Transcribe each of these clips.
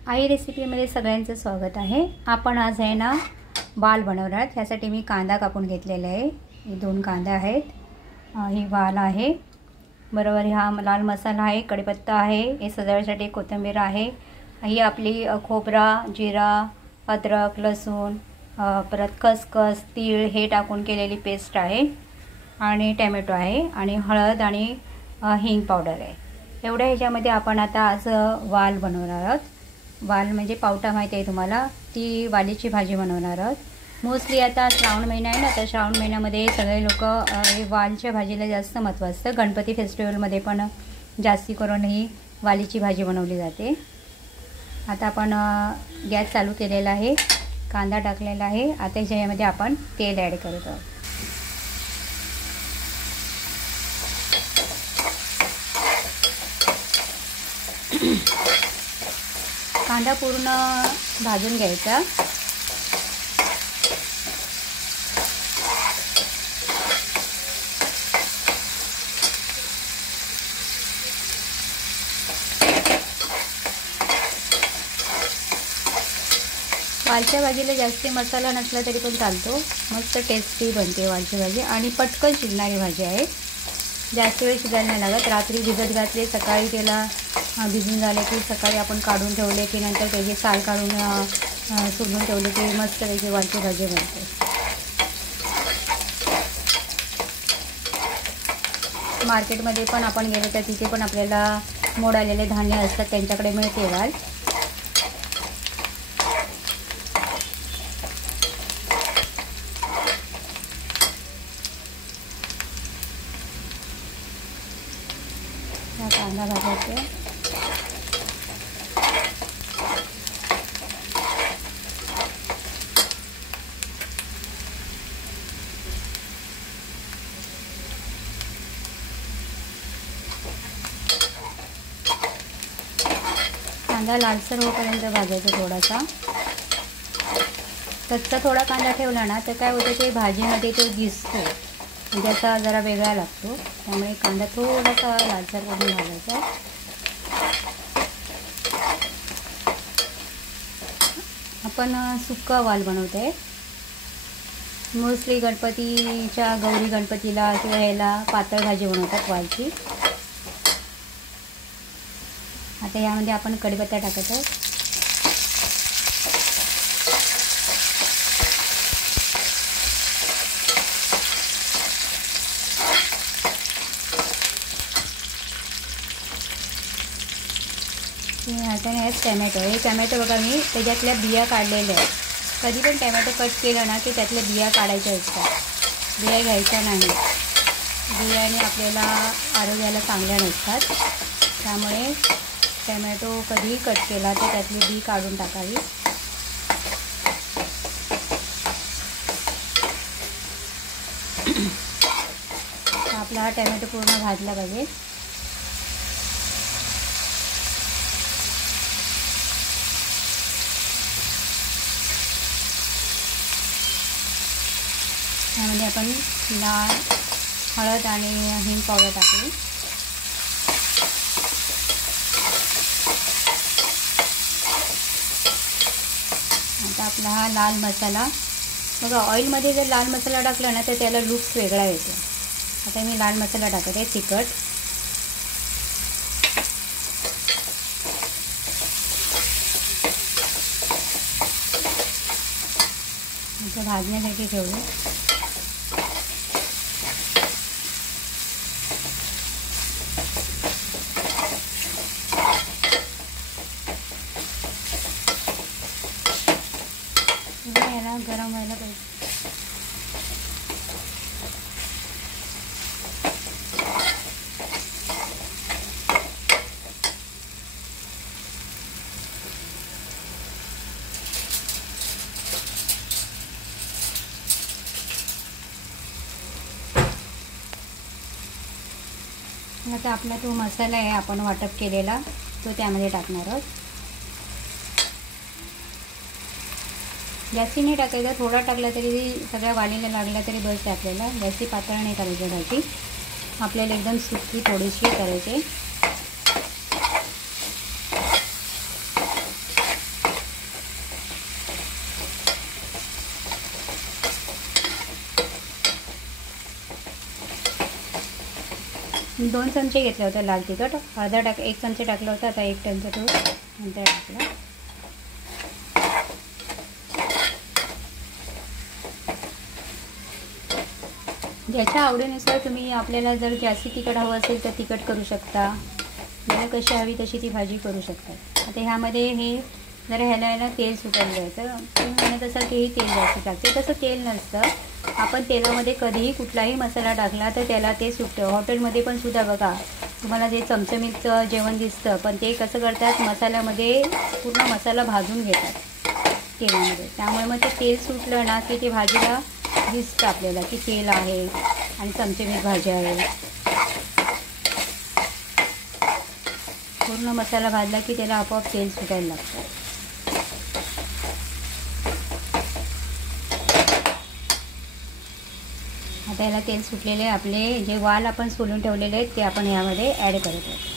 आई रेसिपीमध्ये सगळ्यांचं स्वागत आहे। आपण आज आहे ना वाल बनवणार आहोत। यासाठी मी कांदा कापून घेतलेला आहे। हे 2 कांदा आहेत, ही वाल आहे, बरोबर हा लाल मसाला आहे, कढीपत्ता आहे, हे सजावटीसाठी कोथिंबीर आहे, ही आपली खोबरा, जिरा, अद्रक, लसूण, परत खसखस, तीळ हे टाकून केलेली पेस्ट आहे आणि टोमॅटो आहे आणि हळद आणि हिंग पावडर आहे। एवढ्या ह्याच्यामध्ये आपण आता आज वाल बनवणार आहोत। वाल म्हणजे पावटा माहिती आहे तुम्हाला, ती वालीची भाजी बनवणार आहोत। मोस्टली आता श्रावण महिना आहे ना, तर श्रावण महिन्यामध्ये सगळे लोक हे वालच्या भाजीला जास्त महत्त्व असतं। गणपती फेस्टिवलमध्ये पण जास्ती करून ही वालीची भाजी बनवली जाते। आता आपण गॅस चालू केलेला आहे, कांदा टाकलेला आहे। आता ह्याच्यामध्ये आपण तेल ॲड करत आहोत। कांदा पूर्ण भाजून घ्यायचा। वालच्या भाजीला जास्त मसाला नसला तरी पण चालतो, मस्त टेस्टी बनते वालची भाजी आणि पटकन शिजणारी भाजी आहे। जास्त वेळ शिजायला नाही लागत। रात्री भिजत घातले, सकाळी त्याला भिजून झाले की सकाळी आपण काढून ठेवले की नंतर त्याचे साल काढून सुकवून ठेवले की मस्त त्याची वालची भाजी बनते। मार्केटमध्ये पण आपण गेलो तर तिथे पण आपल्याला मोड आलेले धान्य असतात, त्यांच्याकडे मिळते वाल। कांदा भाजायचा, कांदा लालसर होईपर्यंत भाजायचा थोडासा। कच्चा थोडा कांदा ठेवला ना तर काय होतं, ते भाजीमध्ये तो दिसतो, म्हणजे असा जरा वेगळा लागतो। त्यामुळे कांदा थोडासा लालसर करून भाजायचा। आपण सुक्का वाल बनवतो आहे। मोस्टली गणपतीच्या गौरी गणपतीला किंवा ह्याला पातळ भाजी बनवतात वालची। आता यामध्ये आपण कढीपत्ता टाकत आहोत। आता हे टोमॅटो, हे टोमॅटो बघा मी त्याच्यातल्या बिया काढलेल्या आहेत। कधी पण टोमॅटो कट केला ना की त्यातल्या बिया काढायच्या असतात, बिया घ्यायच्या नाही। बियाने आपल्याला आरोग्याला चांगल्या नसतात, त्यामुळे टोमॅटो कधीही कट केला तर त्यातली बी काढून टाकावी। आपला हा टोमॅटो पूर्ण भाजला पाहिजे। त्यामध्ये आपण लाल हळद आणि हिंग पावडर टाकली। आता आपला हा लाल मसाला बघा, ऑइलमध्ये जर लाल मसाला टाकला ना तर त्याला लुक वेगळा येतो। आता मी लाल मसाला टाकत आहे, तिखट, आता भाजण्यासाठी ठेवले। याला गरम व्हायला पाहिजे। आता आपला तो मसाला आहे आपण वाटप केलेला, तो त्यामध्ये टाकणार आहोत। जास्ती नाही टाकायचा, थोडा टाकला तरी सगळ्या वालीला लागला तरी बस आहे आपल्याला। जास्ती पातळ नाही करायची भाजी, आपल्याला एकदम सुकी थोडीशी करायची। 2 चमचे घेतले होते लाल तिखट, अर्धा 1 चमचे टाकलं होतं, आता 1 चमचा तो नंतर टाकला. ज्याच्या आवडीनुसार तुम्ही, आपल्याला जर जास्त तिखट हवं असेल तर तिखट करू शकता, मला कशी हवी तशी ती भाजी करू शकता. आता ह्यामध्ये हे जरा ह्याला तेल सुटायला द्यायचं. तुम्ही म्हणत असाल की तेल जास्त टाकते, तसं तेल नसतं. आपण तेलामध्ये कधीही कुठलाही मसाला टाकला तर त्याला ते सुटतं. हॉटेलमध्ये पण सुद्धा बघा, तुम्हाला जे चमचमीचं जेवण दिसतं, पण ते कसं करतात, मसाल्यामध्ये पूर्ण मसाला भाजून घेतात तेलामध्ये. त्यामुळे मग ते तेल सुटलं ना की ते भाजीला दिसतं आपल्याला की तेल आहे आणि चमचमीत भाजी आहे. पूर्ण मसाला भाजला की त्याला आपोआप तेल सुटायला लागतं. आता याला तेल सुटलेले आपले जे वाल आपण सोलून ठेवलेले आहेत ते आपण यामध्ये ॲड करत आहोत.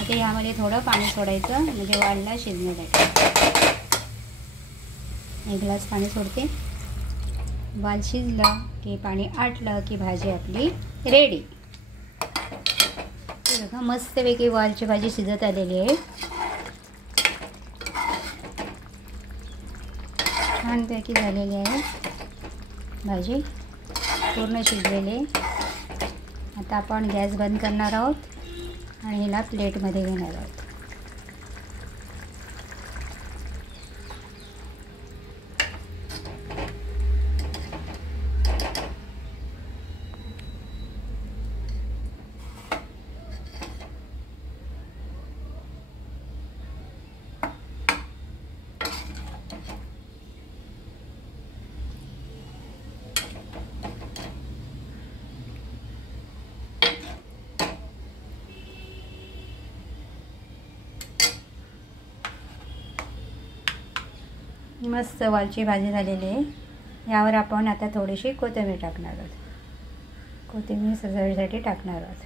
आता यामध्ये थोडं पाणी सोडायचं, म्हणजे वालला शिजण्यासाठी. 1 ग्लास पाणी सोडते. वाल शिजला की पाणी आटलं की भाजी आपली रेडी. बघा मस्तपैकी वालची भाजी शिजत आलेली आहे. छानपैकी झालेली आहे भाजी, पूर्ण शिजलेली. आता आपण गॅस बंद करणार आहोत आणि हिला प्लेटमध्ये घेणार आहोत. मस्त वालची भाजी झालेली आहे. यावर आपण आता थोडीशी कोथिंबीर टाकणार आहोत. कोथिंबीर सजावटीसाठी टाकणार आहोत.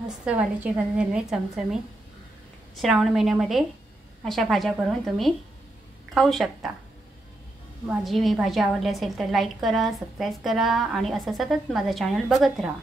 मस्त वालीची भाजी झालेली आहे चमचमीत. श्रावण महिन्यामध्ये अशा भाज्या करून तुम्ही खाऊ शकता. माझी ही भाजी आवडली असेल तर लाईक करा, सबस्क्राईब करा आणि असं सतत माझं चॅनल बघत राहा.